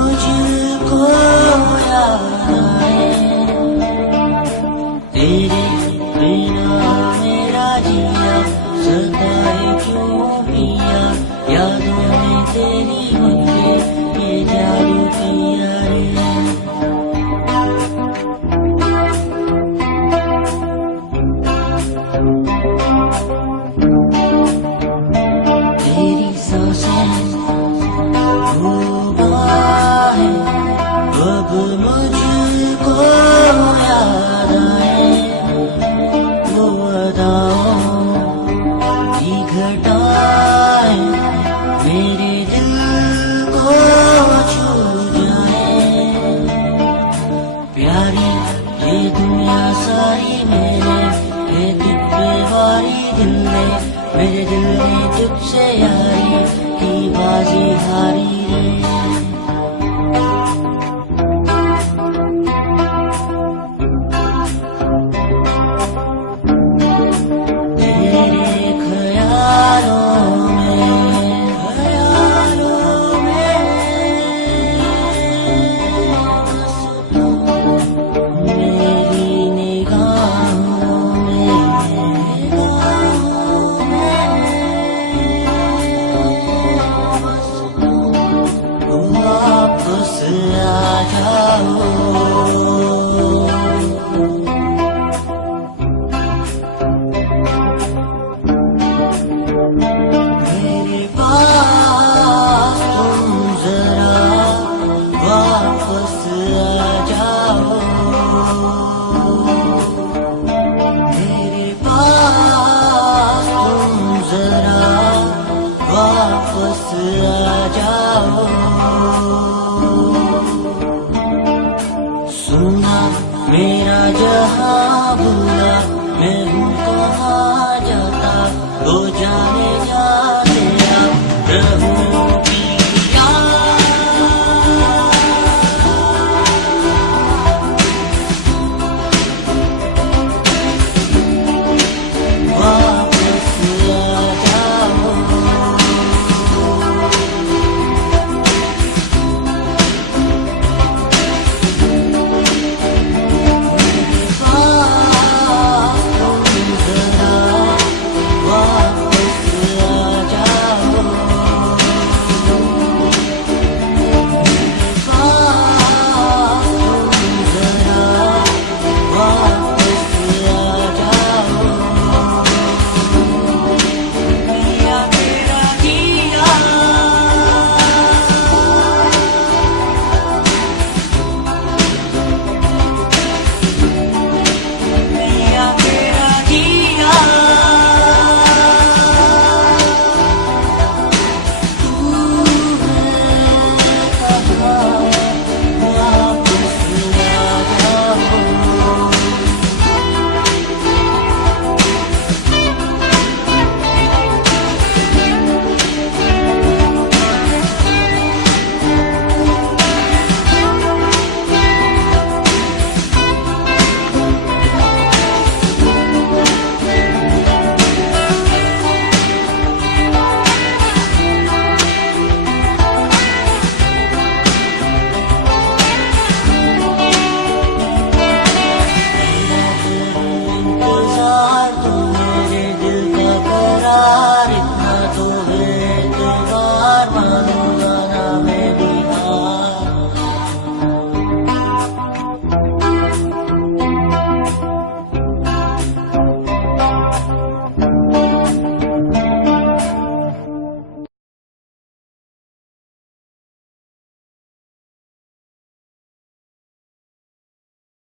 मुझको याद आए, तेरे बिना मेरा जिया सताए क्यों पिया, यादों में तेरी होके ये जादू किया रे। तेरी सांसें डूबा है, अब मुझको याद आए, वो अदाओं की घटाएं मेरे दिल को छू जाए। प्यारी ये दुनिया सारी मेरे दिव्य वारी दिल ने, मेरे दिल ने तुझसे यारी की बाजी हारी रे। तेरे ख्यालों में मस्त हूँ, मेरी निगाहों में मस्त हूँ, वापस आ जाओ।